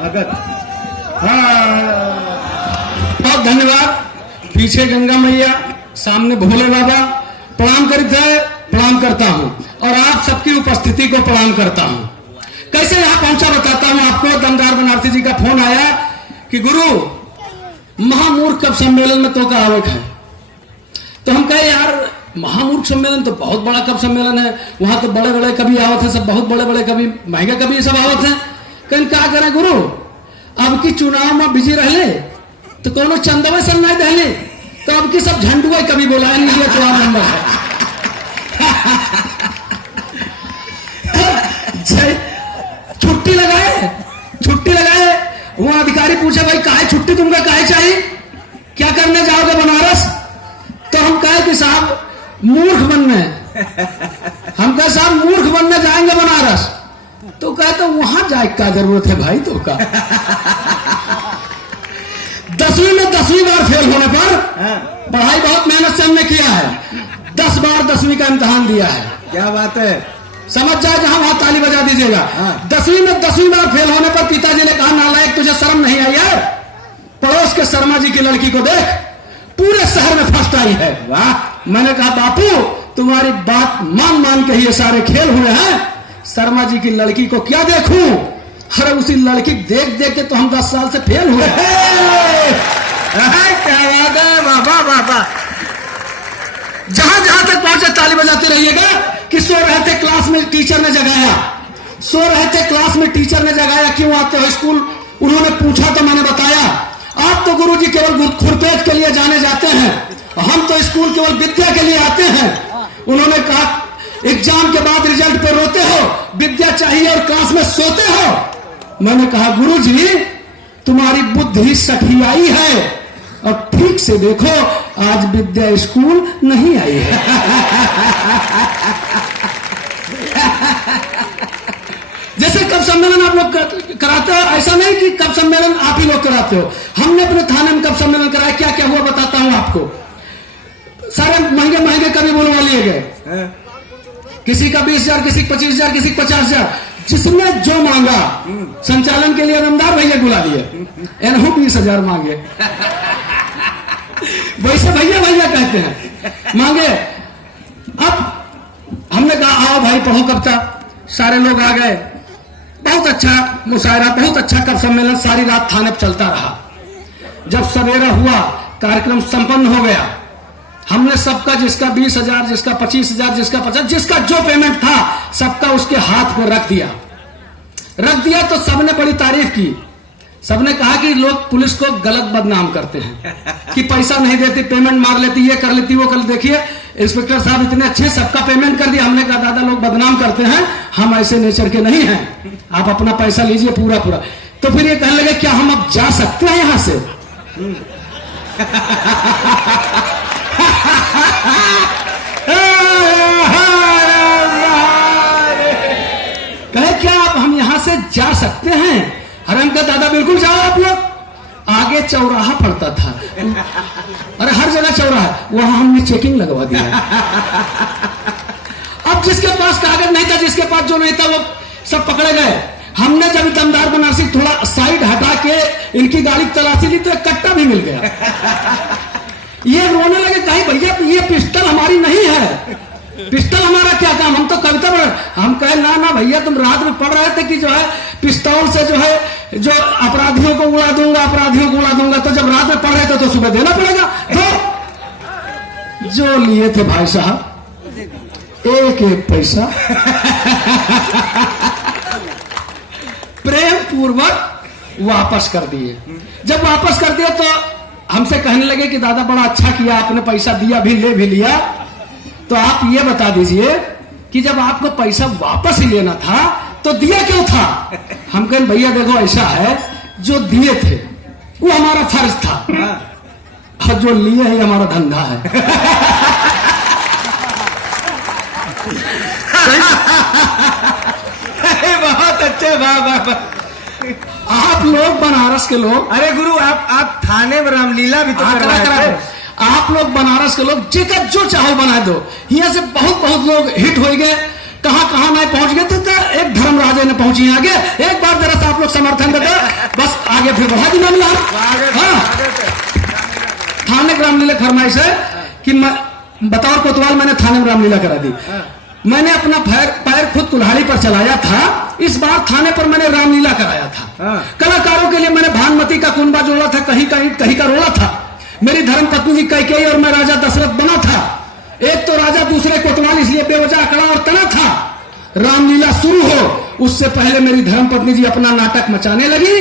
स्वागत। बहुत धन्यवाद। पीछे गंगा मैया, सामने भोले बाबा, प्रणाम करते प्रणाम करता हूं और आप सबकी उपस्थिति को प्रणाम करता हूं। कैसे यहां पहुंचा बताता हूं आपको। दमदार बनारसी जी का फोन आया कि गुरु महामूर्ख कब सम्मेलन में तो का आवक है। तो हम कहे यार महामूर्ख सम्मेलन तो बहुत बड़ा कब सम्मेलन है, वहां तो बड़े बड़े कवि आवत है, सब बहुत बड़े बड़े कवि, महंगे कवि सब आवत है। कहीं क्या करें गुरु, अब की चुनाव में बिजी रहे तो कोनो चंदवे सर नहीं दहले, तो अब की सब झंडुआ कभी बोला नहीं तो आप नंबर है। छुट्टी लगाए वो अधिकारी पूछे भाई काहे छुट्टी तुमको काहे चाहिए, क्या करने जाओगे बनारस। तो हम कहे कि साहब मूर्ख बनने, हम कहे साहब मूर्ख बनने जाएंगे बनारस। तो कहे तो वहां जाए का जरूरत है भाई, तो का 10वीं में 10वीं बार फेल होने पर, पढ़ाई बहुत मेहनत से हमने किया है, 10 बार 10वीं का इम्तिहान दिया है। क्या बात है, समझ जाए जहां वहां ताली बजा दीजिएगा। 10वीं में 10वीं बार फेल होने पर पिताजी ने कहा नालायक तुझे शर्म नहीं आई है, पड़ोस के शर्मा जी की लड़की को देख पूरे शहर में फर्स्ट आई है। वाह। मैंने कहा बापू तुम्हारी बात मान मान के ये सारे खेल हुए हैं, शर्मा जी की लड़की को क्या देखूं। अरे उसी लड़की देख देख के तो हम 10 साल से फेल हुए। क्या बात है, बाबा बाबा। जहां जहां तक पहुंचे ताली बजाते रहिएगा कि सो रहे थे क्लास में टीचर ने जगाया, सो रहे थे क्लास में टीचर ने जगाया, क्यों आते हो स्कूल। उन्होंने पूछा तो मैंने बताया आप तो गुरुजी केवल खुरपेट के लिए जाने जाते हैं, हम तो स्कूल केवल विद्या के लिए आते हैं। उन्होंने कहा एग्जाम के बाद रिजल्ट पे रोते हो, विद्या चाहिए और क्लास में सोते हो। मैंने कहा गुरुजी तुम्हारी बुद्धि सठियाई है और ठीक से देखो आज विद्या स्कूल नहीं आई है। जैसे कब सम्मेलन आप लोग कराते हो, ऐसा नहीं कि कब सम्मेलन आप ही लोग कराते हो, हमने अपने थाने में कब सम्मेलन कराया, क्या क्या हुआ बताता हूं आपको। सारे महंगे महंगे कवि बुलवा लिए गए, किसी का 20,000, किसी का 25,000, किसी का 50,000, जिसने जो मांगा। संचालन के लिए नमदार भैया बुला लिए, इन्हों 20,000 मांगे। वैसे भैया भैया कहते हैं, मांगे। अब हमने कहा आओ भाई पढ़ो कविता, सारे लोग आ गए। बहुत अच्छा मुशायरा, बहुत अच्छा कवि सम्मेलन सारी रात थाने पर चलता रहा। जब सवेरा हुआ कार्यक्रम संपन्न हो गया, हमने सबका जिसका 20,000, जिसका 25,000, जिसका 50, जिसका जो पेमेंट था सबका उसके हाथ पर रख दिया तो सबने बड़ी तारीफ की। सबने कहा कि लोग पुलिस को गलत बदनाम करते हैं कि पैसा नहीं देती, पेमेंट मार लेती, ये कर लेती, वो कर। देखिए इंस्पेक्टर साहब इतने अच्छे, सबका पेमेंट कर दिया। हमने कहा दादा लोग बदनाम करते हैं, हम ऐसे नेचर के नहीं हैं, आप अपना पैसा लीजिए पूरा पूरा। तो फिर ये कहने लगे क्या हम अब जा सकते हैं यहां से। कहे क्या आप हम यहां से जा सकते हैं। अरे हम कहा दादा बिल्कुल जाओ आप लोग। आगे चौराहा पड़ता था, अरे हर जगह चौराहा, वहां हमने चेकिंग लगवा दिया। अब जिसके पास कागज नहीं था, जिसके पास जो नहीं था वो सब पकड़े गए। हमने जब दमदार बनारसी थोड़ा साइड हटा के इनकी गाड़ी तलाशी ली तो एक कट्टा भी मिल गया। ये रोने लगे कहीं भैया ये पिस्टल हमारी नहीं है, पिस्टल हमारा क्या काम, हम तो कविता पढ़। हम कहे ना ना भैया तुम रात में पढ़ रहे थे कि जो है पिस्तौल से जो है जो अपराधियों को उड़ा दूंगा, अपराधियों को उड़ा दूंगा। तो जब रात में पढ़ रहे थे तो सुबह देना पड़ेगा। तो जो लिए थे भाई साहब एक एक पैसा प्रेम पूर्वक वापस कर दिए। जब वापस कर दिया तो हमसे कहने लगे कि दादा बड़ा अच्छा किया आपने, पैसा दिया भी, ले भी लिया। तो आप ये बता दीजिए कि जब आपको पैसा वापस ही लेना था तो दिया क्यों था। हम कहें भैया देखो ऐसा है, जो दिए थे वो हमारा फर्ज था और जो लिए ही हमारा धंधा है। बहुत अच्छे, वाह वाह। आप लोग बनारस के लोग, अरे गुरु आप थाने में रामलीला भी तो करवाए थे। आप लोग बनारस के लोग जेकर जो चाहो बना दो। यहाँ से बहुत बहुत लोग हिट हो गए, कहां कहां नहीं पहुंच गए, तो एक धर्मराजे ने पहुंची आगे। एक बार जरा सा आप लोग समर्थन देते, बस आगे फिर बढ़ा दी मामला। हाँ, थाने में रामलीला फरमाइश है कि बतौर कोतवाल मैंने थाने में रामलीला करा दी। मैंने अपना पैर खुद कुल्हाड़ी पर चलाया था, इस बार थाने पर मैंने रामलीला कराया था। कलाकारों के लिए मैंने भानुमति का कुंबा जोड़ा था, कहीं कहीं का रोला था। मेरी धर्म पत्नी जी कैकेयी और मैं राजा दशरथ बना था। एक तो राजा दूसरे कोतवाल, इसलिए बेवजह अकड़ा और तना था। रामलीला शुरू हो उससे पहले मेरी धर्म पत्नी जी अपना नाटक मचाने लगी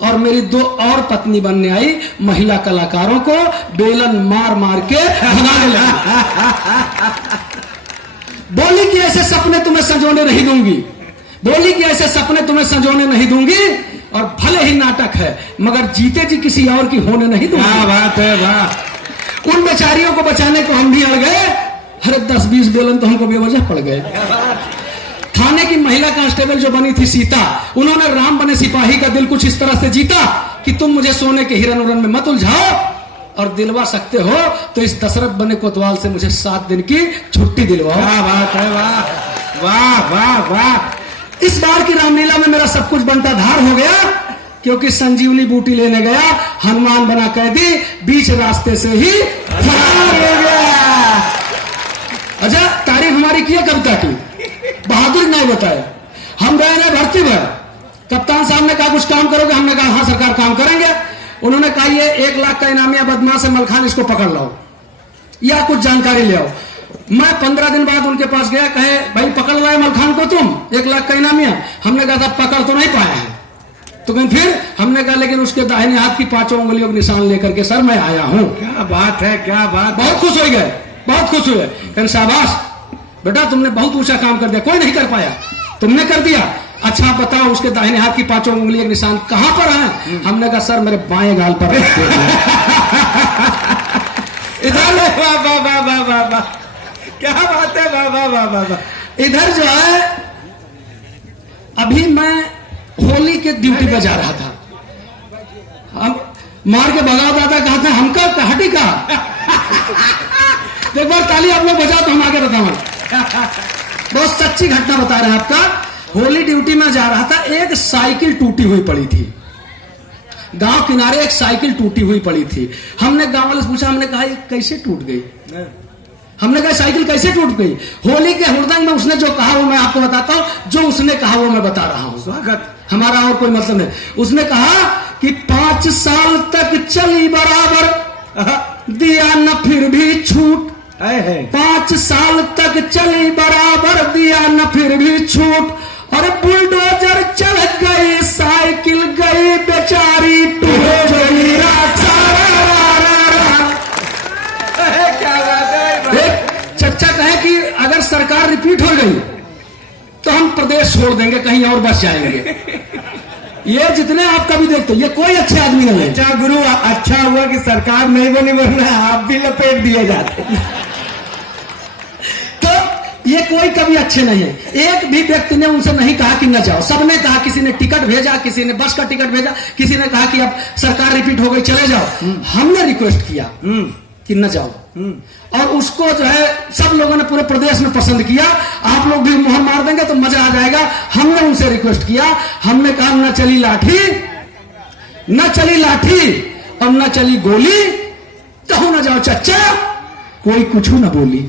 और मेरी 2 और पत्नी बनने आई। महिला कलाकारों को बेलन मार मार के भगाने लगी। बोली कि ऐसे सपने तुम्हें संजोने नहीं दूंगी, बोली कि ऐसे सपने तुम्हें संजोने नहीं दूंगी, और भले ही नाटक है मगर जीते जी किसी और की होने नहीं दूंगी। क्या बात है, वाह। उन बेचारियों को बचाने को हम भी अड़ गए। अरे 10-20 बेलन तो हमको बेवजह पड़ गए। थाने की महिला कांस्टेबल जो बनी थी सीता, उन्होंने राम बने सिपाही का दिल कुछ इस तरह से जीता कि तुम मुझे सोने के हिरन उरन में मत उलझाओ, और दिलवा सकते हो तो इस दशरथ बने कोतवाल से मुझे 7 दिन की छुट्टी दिलवाओ। क्या बात है, वाह वाह वाह वाह। इस बार की रामलीला में मेरा सब कुछ बनता धार हो गया, क्योंकि संजीवनी बूटी लेने गया, हनुमान बना कैदी, बीच रास्ते से ही फरार हो गया। अच्छा, तारीफ हमारी की है कविता की, बहादुर नहीं बताए। हम गए ना भर्ती भर, कप्तान साहब ने कहा कुछ काम करोगे, हमने कहा हाँ सरकार काम करेंगे। उन्होंने कहा ये 1 लाख का इनामिया बदमाश है मलखान, इसको पकड़ लाओ या कुछ जानकारी ले आओ। मैं 15 दिन बाद उनके पास गया, कहे भाई पकड़ लाए मलखान को तुम, 1 लाख का इनामिया। हमने कहा था पकड़ तो नहीं पाए हैं, तो कहीं फिर हमने कहा लेकिन उसके दाहिने हाथ की 5 उंगलियों का निशान लेकर के सर मैं आया हूं। क्या बात है, क्या बात। बहुत खुश हो गए, बहुत खुश हुए। कहने शाबाश बेटा, तुमने बहुत ऊंचा काम कर दिया, कोई नहीं कर पाया, तुमने कर दिया। अच्छा बताओ उसके दाहिने हाथ की 5 उंगलियों के निशान कहां पर है? हमने कहा सर मेरे बाएं गाल पर। इधर वाह वाह वाह वाह वाह वाह, क्या बात है, वाह वाह वाह वाह वाह। इधर जो है अभी मैं होली के ड्यूटी पे जा रहा था, हम मार के भगा दादा कहा था हमका हटी का। एक बार ताली आप लोग बजाओ तो हम आगे बताओ। बहुत सच्ची घटना बता रहे हैं आपका। होली ड्यूटी में जा रहा था, एक साइकिल टूटी हुई पड़ी थी गांव किनारे, एक साइकिल टूटी हुई पड़ी थी। हमने गांव वाले से पूछा, हमने कहा ये कैसे टूट गई? हमने कहा साइकिल कैसे टूट गई? होली के हुड़दंग में उसने जो कहा वो मैं आपको बताता हूं, जो उसने कहा वो मैं बता रहा हूं। स्वागत, हमारा और कोई मतलब नहीं। उसने कहा कि 5 साल तक चली बराबर, दिया न फिर भी छूट। 5 साल तक चली बराबर, दिया न फिर भी छूट, और बुलडोजर चढ़ गई, साइकिल गई बेचारी टूट गई। क्या बात है। एक चच्चा कहे कि अगर सरकार रिपीट हो गई तो हम प्रदेश छोड़ देंगे, कहीं और बस जाएंगे। ये जितने आप कभी देखते ये कोई अच्छे आदमी नहीं है। अच्छा गुरु, अच्छा हुआ कि सरकार नहीं बनी, वरना आप भी लपेट दिए जाते। ये कोई कभी अच्छे नहीं है। एक भी व्यक्ति ने उनसे नहीं कहा कि न जाओ, सबने कहा, किसी ने टिकट भेजा, किसी ने बस का टिकट भेजा, किसी ने कहा कि अब सरकार रिपीट हो गई चले जाओ। हमने रिक्वेस्ट किया कि न जाओ, और उसको जो है सब लोगों ने पूरे प्रदेश में पसंद किया। आप लोग भी मुहर मार देंगे तो मजा आ जाएगा। हमने उनसे रिक्वेस्ट किया, हमने कहा न चली लाठी, न चली लाठी और न चली गोली, तो न जाओ चच्चा, कोई कुछ न बोली।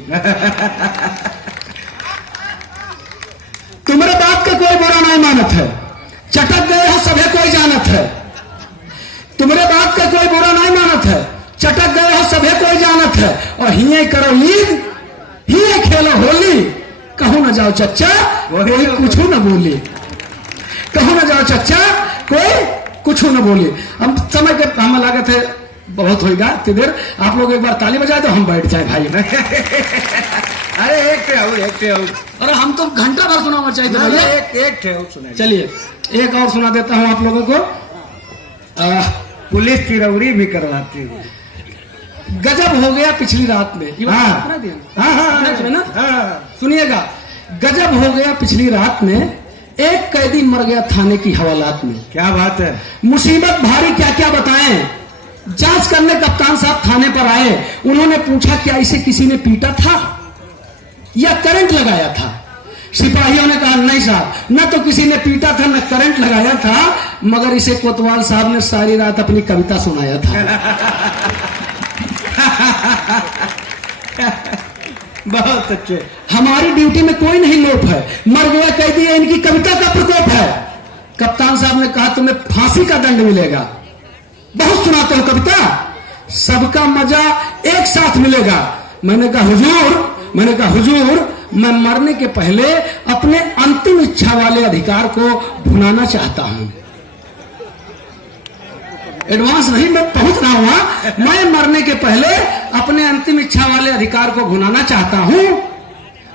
तुम्हारे बात का कोई बुरा नहीं मानत है, चटक गए हो सभी कोई जानत है। तुम्हारे बात का कोई बुरा नहीं मानत है, चटक गए हो सभी कोई जानत है। और हिये करो ईद, हिये खेलो होली, कहो न जाओ चच्चा, कोई कुछ न बोली। कहो न जाओ चच्चा, कोई कुछ न बोली। हम समय के हम लगे थे बहुत होगा तिधर, आप लोग एक बार ताली बजाए तो हम बैठ जाए भाई। अरे एक अरे हम तो घंटा भर सुनाना चाहिए था भैया। एक सुनाइए। चलिए एक और सुना देता हूं आप लोगों को। पुलिस की रउड़ी भी करवाती है। गजब हो गया पिछली रात में। हाँ सुनिएगा, गजब हो गया पिछली रात में, एक कैदी मर गया थाने की हवालात में। क्या बात है। मुसीबत भारी, क्या क्या बताएं। जांच करने कप्तान साहब थाने पर आए, उन्होंने पूछा क्या इसे किसी ने पीटा था या करंट लगाया था? सिपाहियों ने कहा नहीं साहब, न तो किसी ने पीटा था न करंट लगाया था, मगर इसे कोतवाल साहब ने सारी रात अपनी कविता सुनाया था। बहुत अच्छे। हमारी ड्यूटी में कोई नहीं लोप है, मर गया कह दिया इनकी कविता का प्रकोप है। कप्तान साहब ने कहा तुम्हें फांसी का दंड मिलेगा, बहुत सुनाते हो कविता, सबका मजा एक साथ मिलेगा। मैंने कहा हुजूर मैं मरने के पहले अपने अंतिम इच्छा वाले अधिकार को भुनाना चाहता हूं। एडवांस नहीं, मैं पहुंच रहा हूं। मैं मरने के पहले अपने अंतिम इच्छा वाले अधिकार को भुनाना चाहता हूं,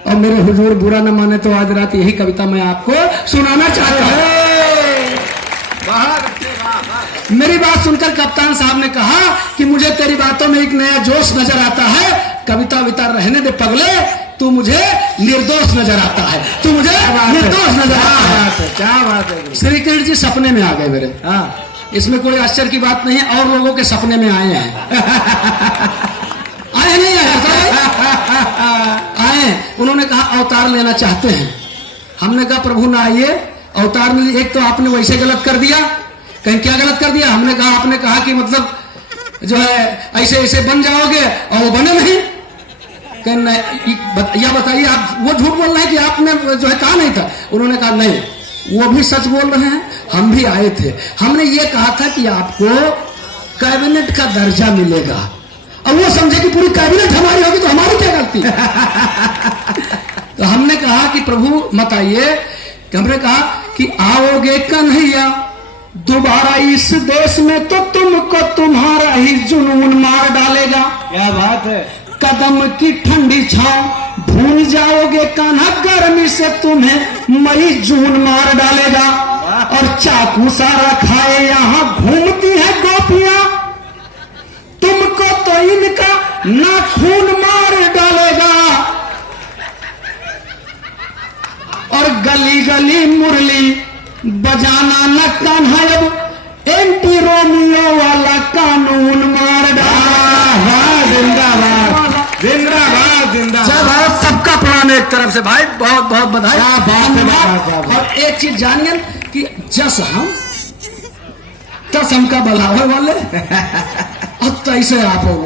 और मेरे हुजूर बुरा न माने तो आज रात यही कविता मैं आपको सुनाना चाहता हूं। मेरी बात सुनकर कप्तान साहब ने कहा कि मुझे तेरी बातों में एक नया जोश नजर आता है। कविता विता रहने दे पगले, तू मुझे निर्दोष नजर आता है, तू मुझे निर्दोष नजर आता है। क्या बात है। श्री कृष्ण जी सपने में आ गए मेरे। हाँ, इसमें कोई आश्चर्य की बात नहीं है, और लोगों के सपने में आए हैं। आए नहीं आए, उन्होंने कहा अवतार लेना चाहते हैं। हमने कहा प्रभु ना आइए, अवतार में एक तो आपने वैसे गलत कर दिया। कहीं क्या गलत कर दिया? हमने कहा, आपने कहा कि मतलब जो है ऐसे ऐसे बन जाओगे, और वो बने नहीं। या बताइए, आप वो झूठ बोल रहे हैं कि आपने जो है कहा नहीं था? उन्होंने कहा नहीं, वो भी सच बोल रहे हैं, हम भी आए थे। हमने ये कहा था कि आपको कैबिनेट का दर्जा मिलेगा, और वो समझे कि पूरी कैबिनेट हमारी होगी तो हमारी क्या गलती? तो हमने कहा कि प्रभु मत आइए। हमने कहा कि आओगे कन्हैया दोबारा इस देश में तो तुमको तुम्हारा ही जुनून मार डालेगा। क्या बात है। कदम की ठंडी छांव भूल जाओगे कान्हा, गर्मी से तुम्हें मई जून मार डालेगा। और चाकू सारा खाए यहाँ घूमती है गोपियां, तुमको तो इनका नाखून मार डालेगा। और गली गली मुरली बजाना न कान्हा, अब एंटी रोमियो वाला कानून मार डालेगा। जिंदाबाद जिंदाबाद जिंदाबाद। जय भारत, सबका प्रणाम एक तरफ से भाई, बहुत बहुत बधाई। क्या बात है। और एक चीज जानिए कि जस हम तस हमका बलावे वाले, और तैसे आप हो।